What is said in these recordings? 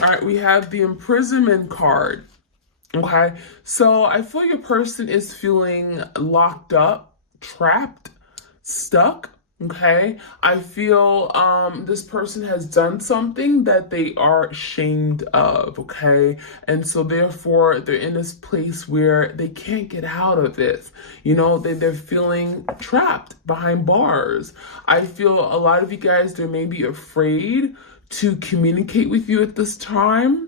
All right, we have the imprisonment card. Okay, so I feel your person is feeling locked up, trapped, stuck. Okay, I feel this person has done something that they are ashamed of. Okay, and so therefore they're in this place where they can't get out of this. You know, they're feeling trapped behind bars. I feel a lot of you guys, they may be afraid to communicate with you at this time.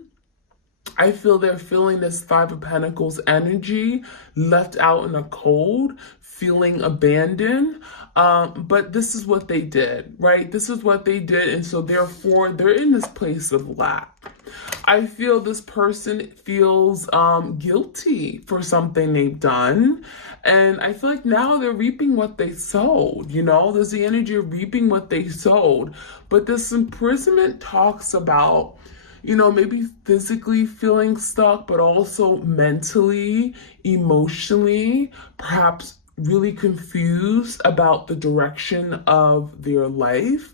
I feel they're feeling this Five of Pentacles energy, left out in the cold, feeling abandoned. But this is what they did, right? This is what they did. And so therefore, they're in this place of lack. I feel this person feels guilty for something they've done. And I feel like now they're reaping what they sowed. You know, there's the energy of reaping what they sowed. But this imprisonment talks about, you know, maybe physically feeling stuck, but also mentally, emotionally, perhaps really confused about the direction of their life,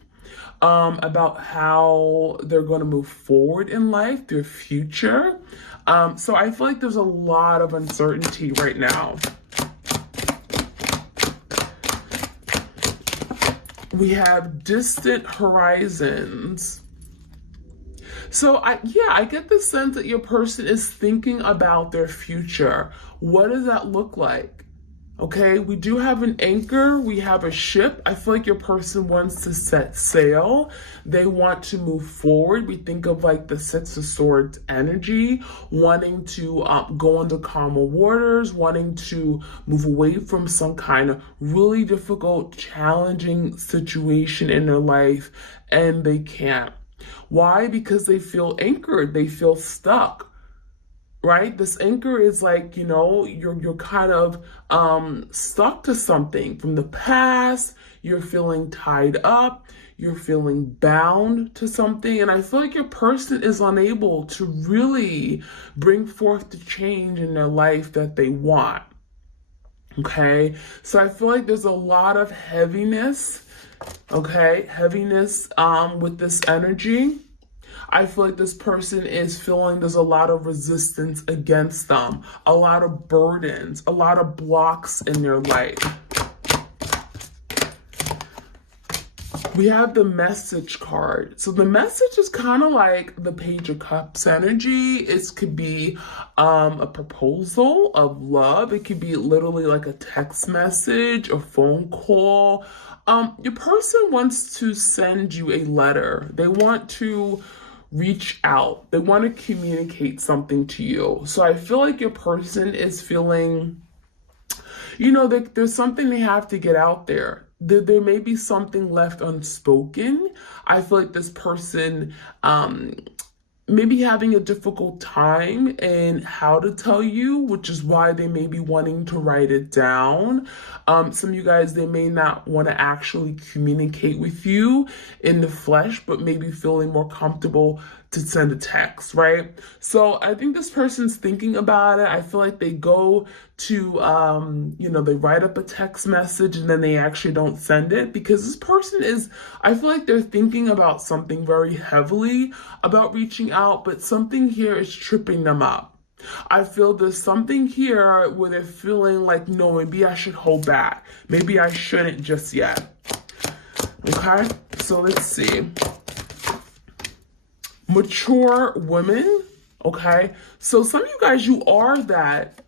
about how they're going to move forward in life, their future. So I feel like there's a lot of uncertainty right now. We have distant horizons. So I get the sense that your person is thinking about their future. What does that look like? Okay, we do have an anchor, we have a ship. I feel like your person wants to set sail. They want to move forward. We think of like the Six of Swords energy, wanting to go into calmer waters, wanting to move away from some kind of really difficult, challenging situation in their life, and they can't. Why? Because they feel anchored, they feel stuck, right? This anchor is like, you know, you're kind of stuck to something from the past. You're feeling tied up, you're feeling bound to something, and I feel like your person is unable to really bring forth the change in their life that they want. Okay, so I feel like there's a lot of heaviness. Okay, heaviness with this energy. I feel like this person is feeling there's a lot of resistance against them, a lot of burdens, a lot of blocks in their life. We have the message card. So the message is kind of like the Page of Cups energy. It could be a proposal of love. It could be literally like a text message, a phone call. Your person wants to send you a letter. They want to reach out. They want to communicate something to you. So I feel like your person is feeling, you know, there's something they have to get out there. There may be something left unspoken. I feel like this person maybe having a difficult time in how to tell you, which is why they may be wanting to write it down. Some of you guys, they may not want to actually communicate with you in the flesh, but maybe feeling more comfortable to send a text, right? So I think this person's thinking about it. I feel like they go to, you know, they write up a text message and then they actually don't send it because this person is, I feel like they're thinking about something very heavily about reaching out, but something here is tripping them up. I feel there's something here where they're feeling like, no, maybe I should hold back. Maybe I shouldn't just yet. Okay, so let's see. Mature women, okay? So some of you guys, you are that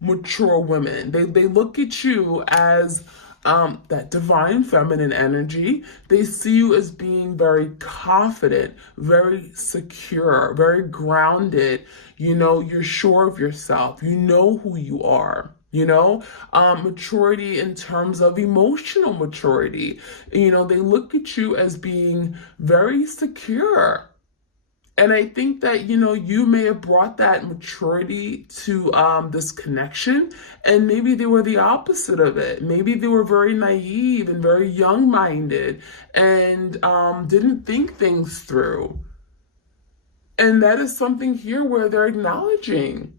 mature women. They look at you as that divine feminine energy. They see you as being very confident, very secure, very grounded. You know, you're sure of yourself. You know who you are. You know, maturity in terms of emotional maturity. You know, they look at you as being very secure. And I think that, you know, you may have brought that maturity to this connection, and maybe they were the opposite of it. Maybe they were very naive and very young-minded and didn't think things through. And that is something here where they're acknowledging,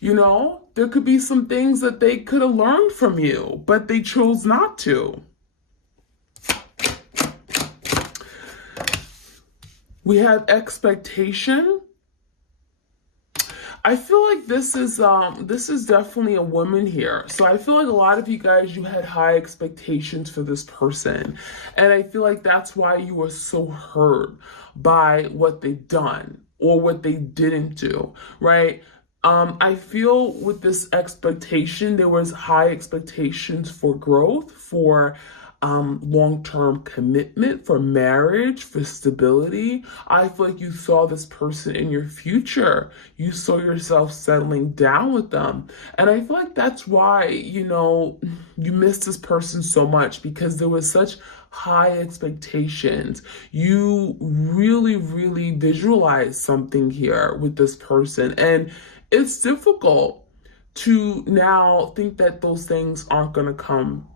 you know, there could be some things that they could have learned from you, but they chose not to. We have expectation. I feel like this is definitely a woman here. So I feel like a lot of you guys, you had high expectations for this person. And I feel like that's why you were so hurt by what they've done or what they didn't do, right? I feel with this expectation, there was high expectations for growth, for long-term commitment, for marriage, for stability. I feel like you saw this person in your future. You saw yourself settling down with them. And I feel like that's why, you missed this person so much, because there was such high expectations. You really, really visualized something here with this person. And it's difficult to now think that those things aren't going to come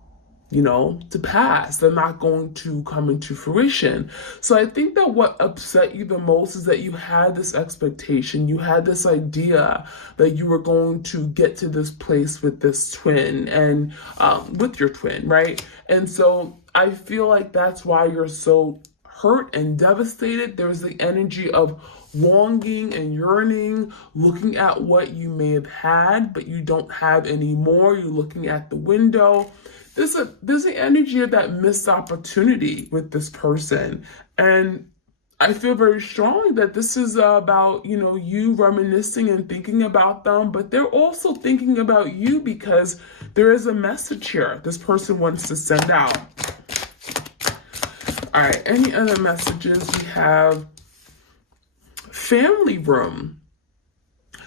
to pass. They're not going to come into fruition. So I think that what upset you the most is that you had this expectation, you had this idea that you were going to get to this place with this twin and with your twin, right? And so I feel like that's why you're so hurt and devastated. There's the energy of longing and yearning, looking at what you may have had, but you don't have anymore. You're looking at the window. There's the energy of that missed opportunity with this person. And I feel very strongly that this is about, you reminiscing and thinking about them, but they're also thinking about you, because there is a message here this person wants to send out. All right, any other messages? We have family room.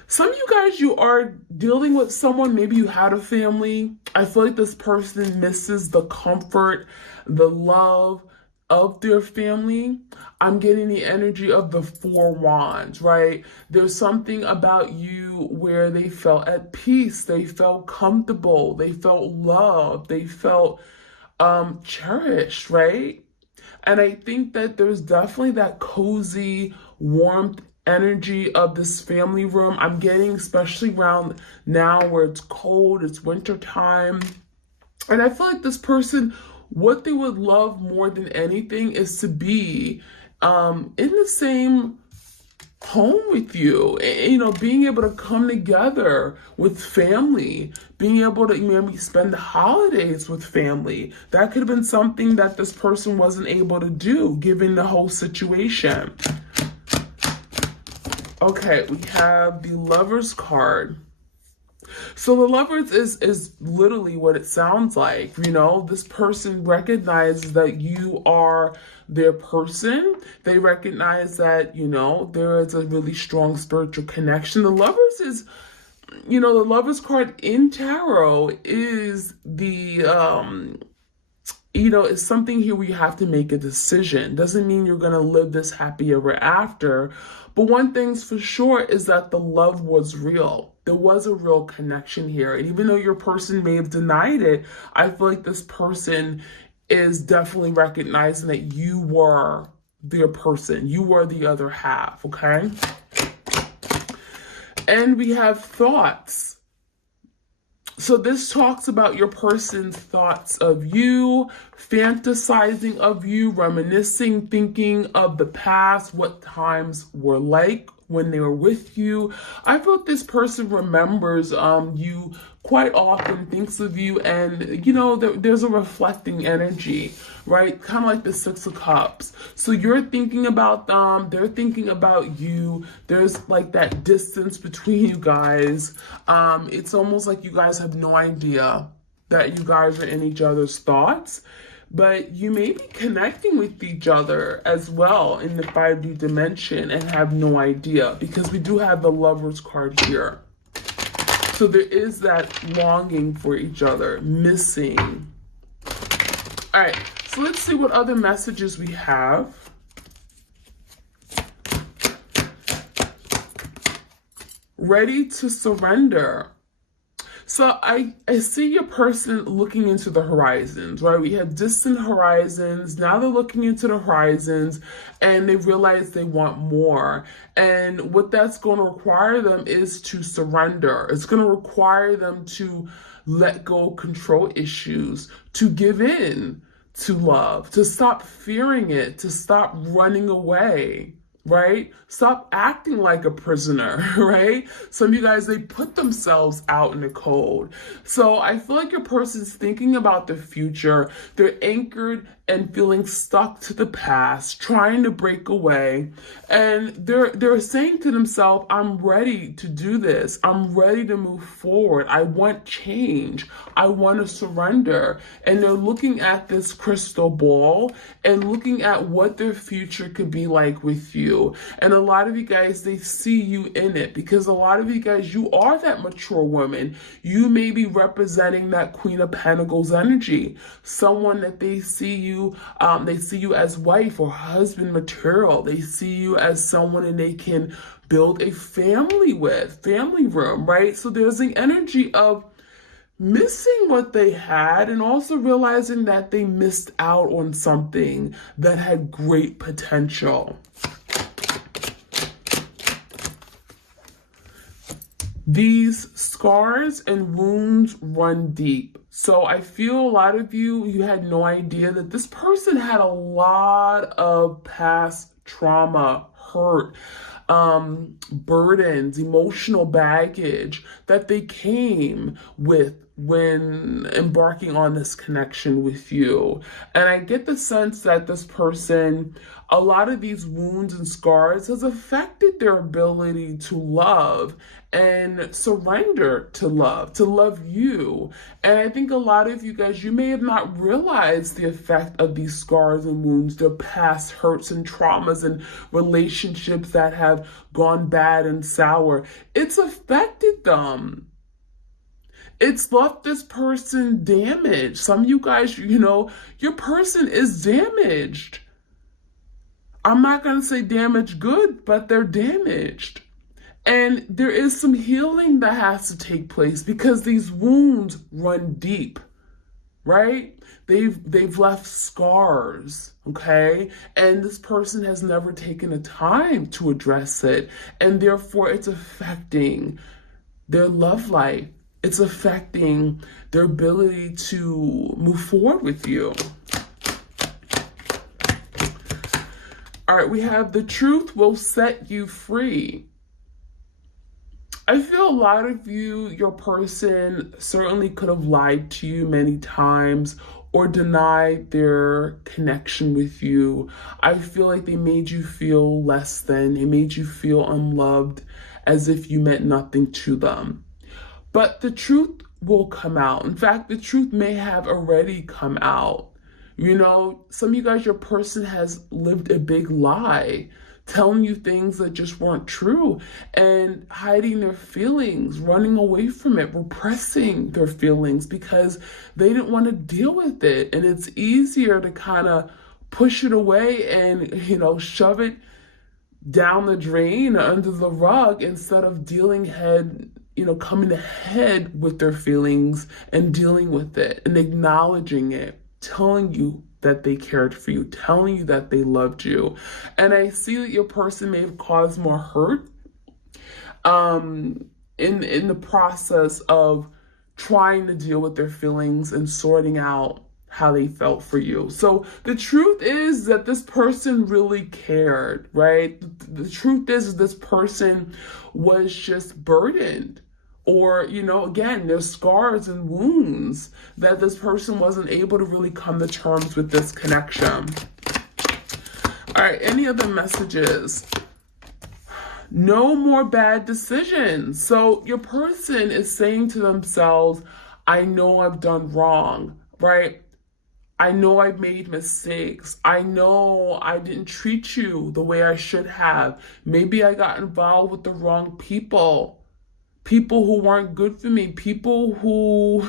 Some of you guys, you are dealing with someone, maybe you had a family. I feel like this person misses the comfort, the love of their family. I'm getting the energy of the Four Wands, right? There's something about you where they felt at peace, they felt comfortable, they felt loved, they felt cherished, right? And I think that there's definitely that cozy warmth energy of this family room. I'm getting, especially around now where it's cold, it's winter time. And I feel like this person, what they would love more than anything is to be in the same home with you, being able to come together with family, being able to maybe spend the holidays with family. That could have been something that this person wasn't able to do given the whole situation. Okay, we have the Lovers card. So the Lovers is literally what it sounds like. This person recognizes that you are their person. They recognize that, there is a really strong spiritual connection. The Lovers is, the Lovers card in tarot is the, it's something here where you have to make a decision. Doesn't mean you're going to live this happy ever after. But one thing's for sure is that the love was real. There was a real connection here. And even though your person may have denied it, I feel like this person is definitely recognizing that you were their person. You were the other half, okay? And we have thoughts. So this talks about your person's thoughts of you, fantasizing of you, reminiscing, thinking of the past, what times were like when they were with you. I feel like this person remembers you quite often, thinks of you, and there's a reflecting energy, right? Kind of like the Six of Cups. So you're thinking about them, they're thinking about you. There's like that distance between you guys. It's almost like you guys have no idea that you guys are in each other's thoughts. But you may be connecting with each other as well in the 5D dimension and have no idea, because we do have the Lovers card here. So there is that longing for each other, missing. All right, so let's see what other messages we have. Ready to surrender. So I see your person looking into the horizons, right? We have distant horizons. Now they're looking into the horizons and they realize they want more. And what that's going to require them is to surrender. It's going to require them to let go of control issues, to give in to love, to stop fearing it, to stop running away right? Stop acting like a prisoner, right? Some of you guys, they put themselves out in the cold. So I feel like your person's thinking about the future. They're anchored and feeling stuck to the past, trying to break away. And they're saying to themselves, I'm ready to do this. I'm ready to move forward. I want change. I want to surrender. And they're looking at this crystal ball and looking at what their future could be like with you. And a lot of you guys, they see you in it, because a lot of you guys, you are that mature woman. You may be representing that Queen of Pentacles energy, someone that they see you as wife or husband material. They see you as someone and they can build a family with, family room, right? So there's the energy of missing what they had and also realizing that they missed out on something that had great potential. These scars and wounds run deep. So I feel a lot of you had no idea that this person had a lot of past trauma, hurt, burdens, emotional baggage that they came with when embarking on this connection with you. And I get the sense that this person, a lot of these wounds and scars has affected their ability to love and surrender to love you. And I think a lot of you guys, you may have not realized the effect of these scars and wounds, their past hurts and traumas and relationships that have gone bad and sour. It's affected them. It's left this person damaged. Some of you guys, your person is damaged. I'm not going to say damaged good, but they're damaged. And there is some healing that has to take place because these wounds run deep, right? They've left scars, okay? And this person has never taken the time to address it. And therefore, it's affecting their love life. It's affecting their ability to move forward with you. All right, we have the truth will set you free. I feel a lot of you, your person certainly could have lied to you many times or denied their connection with you. I feel like they made you feel less than. They made you feel unloved, as if you meant nothing to them. But the truth will come out. In fact, the truth may have already come out. Some of you guys, your person has lived a big lie, telling you things that just weren't true and hiding their feelings, running away from it, repressing their feelings because they didn't want to deal with it. And it's easier to kind of push it away and, shove it down the drain under the rug instead of coming ahead with their feelings and dealing with it and acknowledging it, telling you that they cared for you, telling you that they loved you. And I see that your person may have caused more hurt in the process of trying to deal with their feelings and sorting out how they felt for you. So the truth is that this person really cared, right? The truth is this person was just burdened. Or, again, there's scars and wounds that this person wasn't able to really come to terms with this connection. All right, any other messages? No more bad decisions. So your person is saying to themselves, I know I've done wrong, right? I know I've made mistakes. I know I didn't treat you the way I should have. Maybe I got involved with the wrong people. People who weren't good for me, people who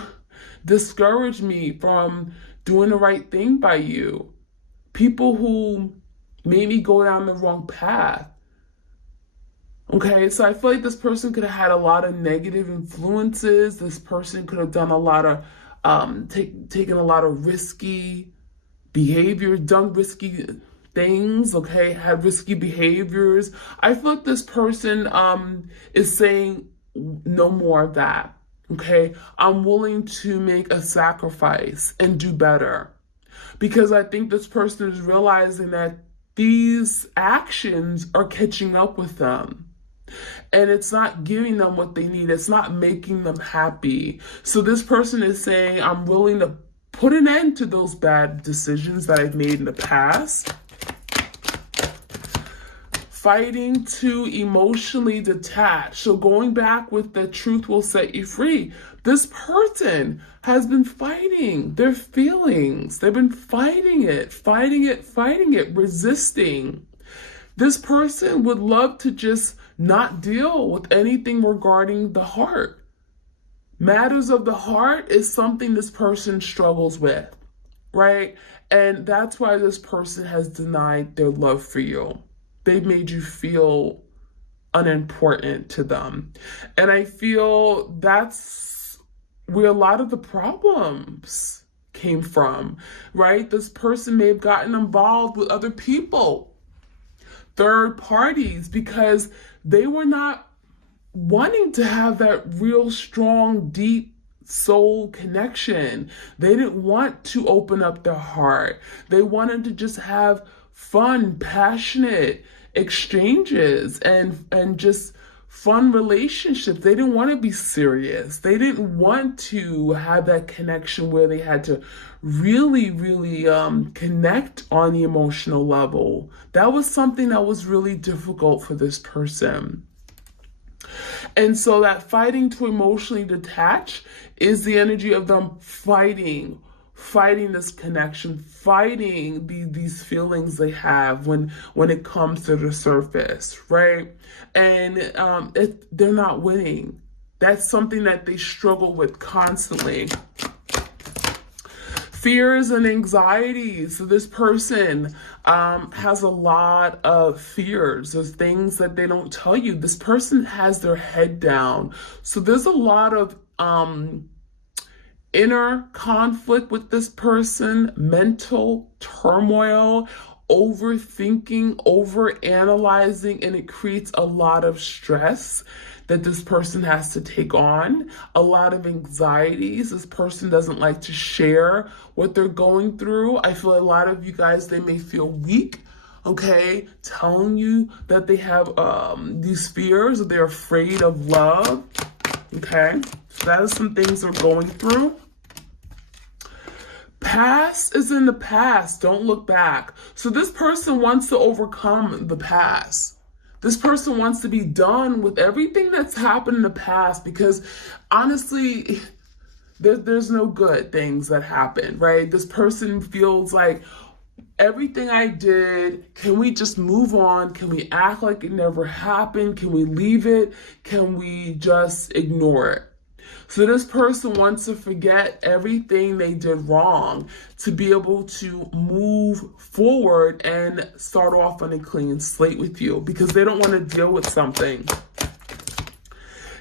discouraged me from doing the right thing by you, people who made me go down the wrong path. Okay, so I feel like this person could have had a lot of negative influences. This person could have done a lot of, taken a lot of risky behavior, done risky things, okay, had risky behaviors. I feel like this person is saying, no more of that, okay? I'm willing to make a sacrifice and do better. Because I think this person is realizing that these actions are catching up with them. And it's not giving them what they need. It's not making them happy. So this person is saying, I'm willing to put an end to those bad decisions that I've made in the past. Fighting to emotionally detach. So going back with the truth will set you free. This person has been fighting their feelings. They've been fighting it, resisting. This person would love to just not deal with anything regarding the heart. Matters of the heart is something this person struggles with, right? And that's why this person has denied their love for you. They've made you feel unimportant to them. And I feel that's where a lot of the problems came from, right? This person may have gotten involved with other people, third parties, because they were not wanting to have that real strong, deep soul connection. They didn't want to open up their heart. They wanted to just have fun, passionate exchanges and just fun relationships. They didn't want to be serious. They didn't want to have that connection where they had to really connect on the emotional level. That was something that was really difficult for this person. And so that fighting to emotionally detach is the energy of them fighting this connection, fighting these feelings they have when it comes to the surface, right? And they're not winning. That's something that they struggle with constantly. Fears and anxieties. So this person has a lot of fears. There's things that they don't tell you. This person has their head down. So there's a lot of inner conflict with this person, mental turmoil, overthinking, overanalyzing, and it creates a lot of stress that this person has to take on, a lot of anxieties. This person doesn't like to share what they're going through. I feel a lot of you guys, they may feel weak, okay, telling you that they have these fears, or they're afraid of love, okay? So that is some things they're going through. Past is in the past. Don't look back. So this person wants to overcome the past. This person wants to be done with everything that's happened in the past, because honestly, there's no good things that happen, right? This person feels like everything I did, can we just move on? Can we act like it never happened? Can we leave it? Can we just ignore it? So this person wants to forget everything they did wrong to be able to move forward and start off on a clean slate with you, because they don't want to deal with something.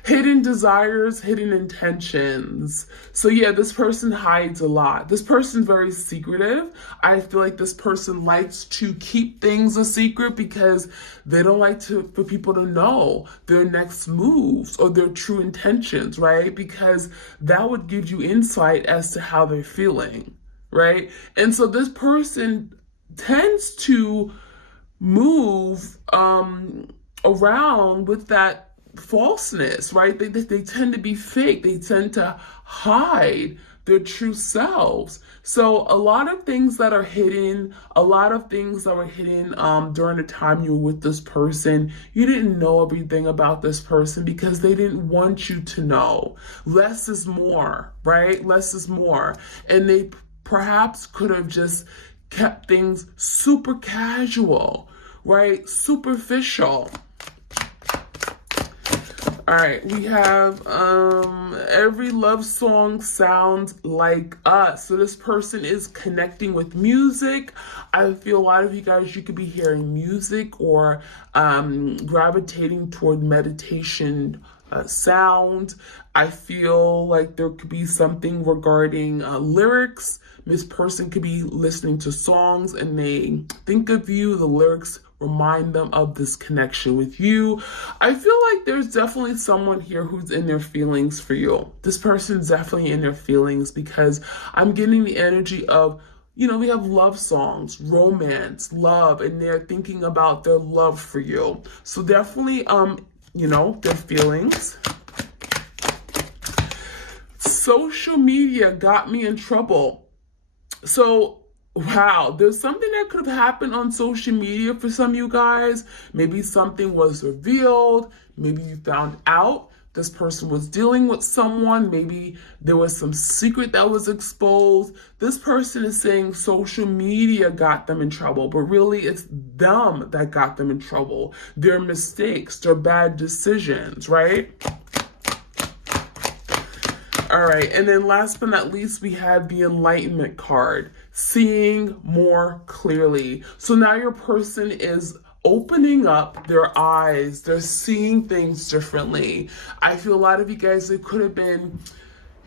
Hidden desires, hidden intentions. So yeah, this person hides a lot. This person's very secretive. I feel like this person likes to keep things a secret because they don't like for people to know their next moves or their true intentions, right? Because that would give you insight as to how they're feeling, right? And so this person tends to move around with that falseness, right? They tend to be fake. They tend to hide their true selves. So a lot of things that are hidden, during the time you were with this person, you didn't know everything about this person because they didn't want you to know. Less is more, right? Less is more. And they perhaps could have just kept things super casual, right? Superficial. All right, we have every love song sounds like us. So this person is connecting with music. I feel a lot of you guys, you could be hearing music or gravitating toward meditation sound. I feel like there could be something regarding lyrics. This person could be listening to songs and they think of you, the lyrics remind them of this connection with you. I feel like there's definitely someone here who's in their feelings for you. This person's definitely in their feelings because I'm getting the energy of we have love songs, romance, love, and they're thinking about their love for you. So definitely, their feelings. Social media got me in trouble. So, wow, there's something that could have happened on social media for some of you guys. Maybe something was revealed. Maybe you found out this person was dealing with someone. Maybe there was some secret that was exposed. This person is saying social media got them in trouble, but really it's them that got them in trouble. Their mistakes, their bad decisions, right? All right, and then last but not least, we have the Enlightenment card, seeing more clearly. So now your person is opening up their eyes. They're seeing things differently. I feel a lot of you guys, they could have been,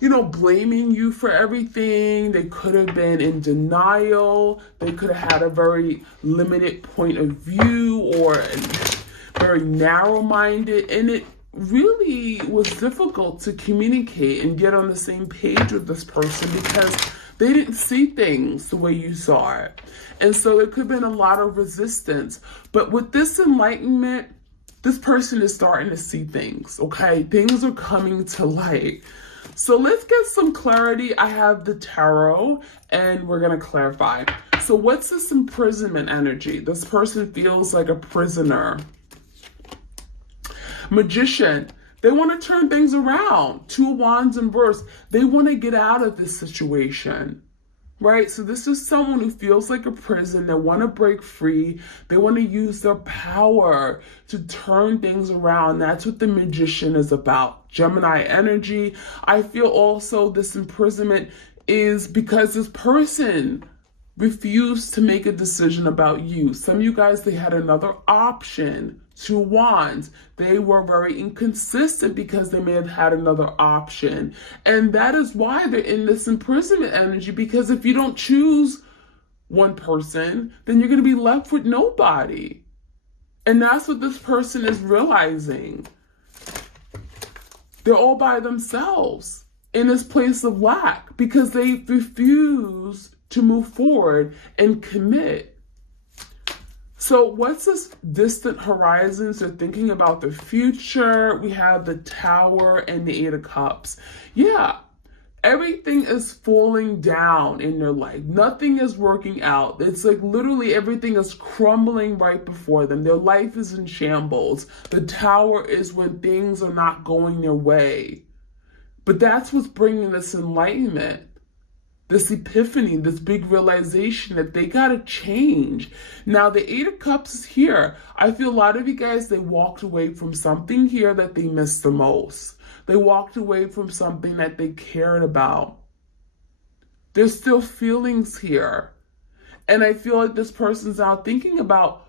blaming you for everything. They could have been in denial. They could have had a very limited point of view or very narrow-minded, and it really was difficult to communicate and get on the same page with this person because they didn't see things the way you saw it. And so there could have been a lot of resistance. But with this enlightenment, this person is starting to see things, okay? Things are coming to light. So let's get some clarity. I have the tarot and we're going to clarify. So what's this imprisonment energy? This person feels like a prisoner. Magician, they want to turn things around. 2 of Wands in reverse. They want to get out of this situation, right? So this is someone who feels like a prison. They want to break free. They want to use their power to turn things around. That's what the Magician is about. Gemini energy. I feel also this imprisonment is because this person refused to make a decision about you. Some of you guys, they had another option. 2 Wands, they were very inconsistent because they may have had another option. And that is why they're in this imprisonment energy, because if you don't choose one person, then you're going to be left with nobody. And that's what this person is realizing. They're all by themselves in this place of lack because they refuse to move forward and commit. So what's this distant horizons? They're thinking about the future. We have the Tower and the 8 of Cups. Yeah, everything is falling down in their life. Nothing is working out. It's like literally everything is crumbling right before them. Their life is in shambles. The Tower is when things are not going their way. But that's what's bringing this enlightenment. This epiphany, this big realization that they got to change. Now, the 8 of Cups is here. I feel a lot of you guys, they walked away from something here that they missed the most. They walked away from something that they cared about. There's still feelings here. And I feel like this person's now thinking about,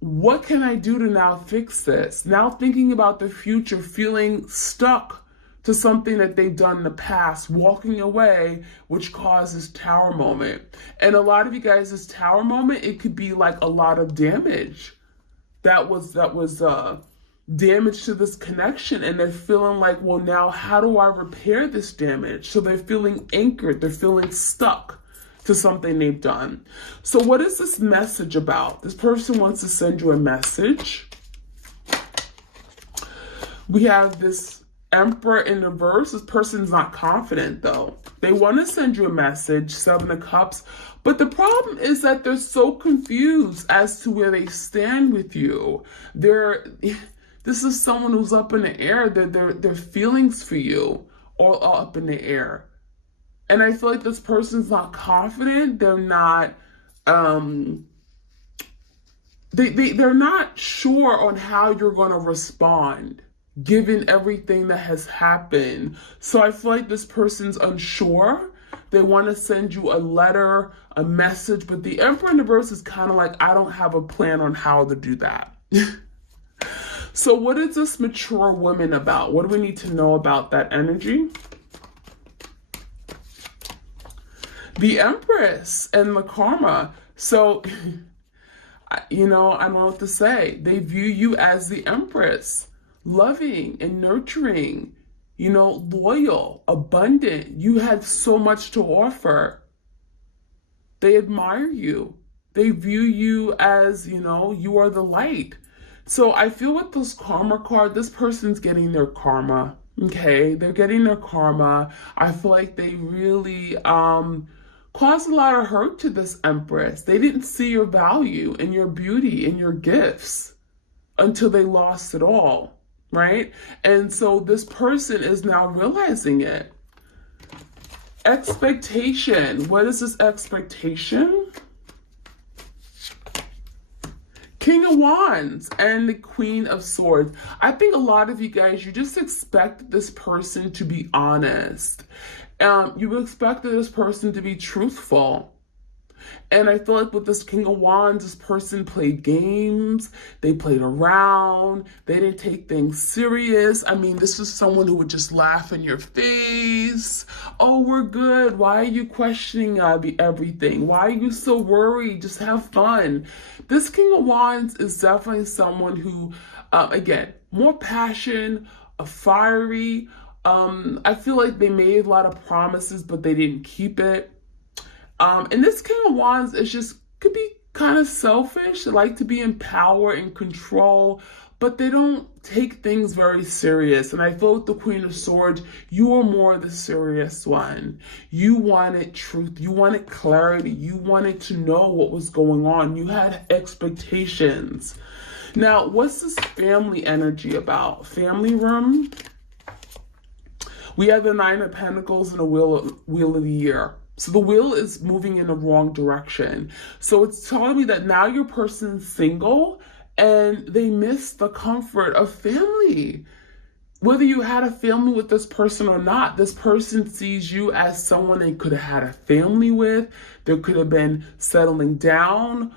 what can I do to now fix this? Now thinking about the future, feeling stuck to something that they've done in the past, walking away, which causes Tower moment. And a lot of you guys, this Tower moment, it could be like a lot of damage that was damage to this connection. And they're feeling like, well, now how do I repair this damage? So they're feeling anchored, they're feeling stuck to something they've done. So what is this message about? This person wants to send you a message. We have this Emperor in reverse. This person's not confident though. They want to send you a message, 7 of Cups, but the problem is that they're so confused as to where they stand with you. This is someone who's up in the air. Their feelings for you are up in the air. And I feel like this person's not confident. They're not they're not sure on how you're going to respond, given everything that has happened. So I feel like this person's unsure. They want to send you a letter, a message, but the Emperor in reverse is kind of like, I don't have a plan on how to do that. So what is this mature woman about? What do we need to know about that energy? The Empress and the Karma. So, I don't know what to say. They view you as the Empress. Loving and nurturing, loyal, abundant. You had so much to offer. They admire you. They view you as, you are the light. So I feel with this karma card, this person's getting their karma. Okay, they're getting their karma. I feel like they really caused a lot of hurt to this Empress. They didn't see your value and your beauty and your gifts until they lost it all, right? And so this person is now realizing it. Expectation. What is this expectation? King of Wands and the Queen of Swords. I think a lot of you guys, you just expect this person to be honest. You expected this person to be truthful. And I feel like with this King of Wands, this person played games. They played around. They didn't take things serious. I mean, this is someone who would just laugh in your face. Oh, we're good. Why are you questioning everything? Why are you so worried? Just have fun. This King of Wands is definitely someone who, again, more passion, fiery. I feel like they made a lot of promises, but they didn't keep it. And this King of Wands is just, could be kind of selfish. They like to be in power and control, but they don't take things very serious. And I feel with the Queen of Swords, you are more the serious one. You wanted truth. You wanted clarity. You wanted to know what was going on. You had expectations. Now, what's this family energy about? Family room. We have the Nine of Pentacles and a Wheel of the Year. So the wheel is moving in the wrong direction. So it's telling me that now your person's single and they miss the comfort of family. Whether you had a family with this person or not, this person sees you as someone they could have had a family with. There could have been settling down,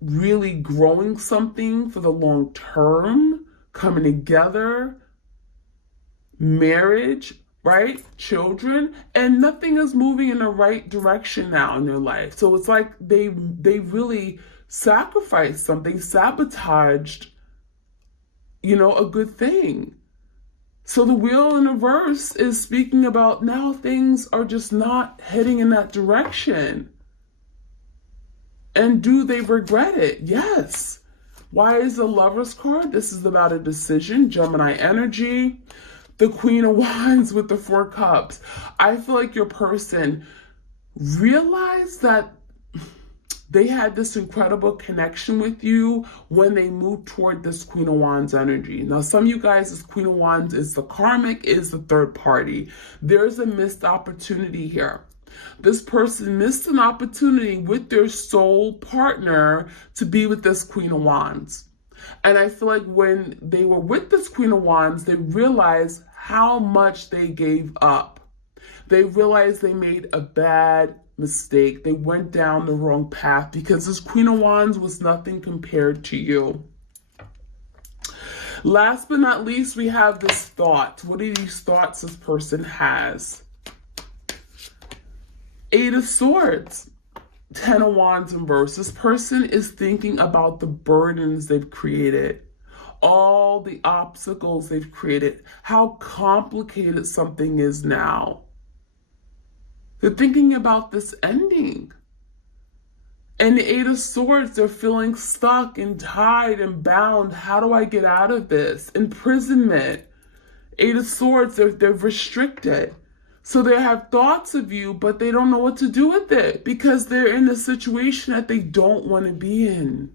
really growing something for the long term, coming together, marriage, right? Children, and nothing is moving in the right direction now in their life. So it's like they really sacrificed something, sabotaged, a good thing. So the wheel in reverse is speaking about now things are just not heading in that direction. And do they regret it? Yes. Why is the Lover's card? This is about a decision, Gemini energy. The Queen of Wands with the Four Cups. I feel like your person realized that they had this incredible connection with you when they moved toward this Queen of Wands energy. Now, some of you guys, this Queen of Wands is the karmic, is the third party. There's a missed opportunity here. This person missed an opportunity with their soul partner to be with this Queen of Wands. And I feel like when they were with this Queen of Wands, they realized how much they gave up. They realized they made a bad mistake. They went down the wrong path because this Queen of Wands was nothing compared to you. Last but not least, we have this thought. What are these thoughts this person has? Eight of Swords. 10 of Wands in reverse. This person is thinking about the burdens they've created, all the obstacles they've created, how complicated something is now. They're thinking about this ending. And the Eight of Swords, they're feeling stuck and tied and bound. How do I get out of this? Imprisonment. Eight of Swords, they're restricted. So they have thoughts of you, but they don't know what to do with it because they're in a situation that they don't want to be in.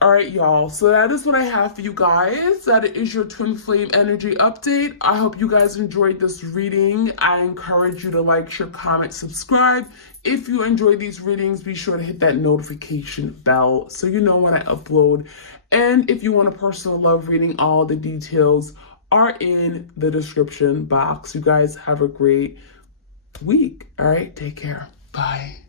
All right, y'all. So that is what I have for you guys. That is your twin flame energy update. I hope you guys enjoyed this reading. I encourage you to like, share, comment, subscribe. If you enjoy these readings, be sure to hit that notification bell so you know when I upload. And if you want a personal love reading, all the details are in the description box. You guys have a great week. All right, take care. Bye.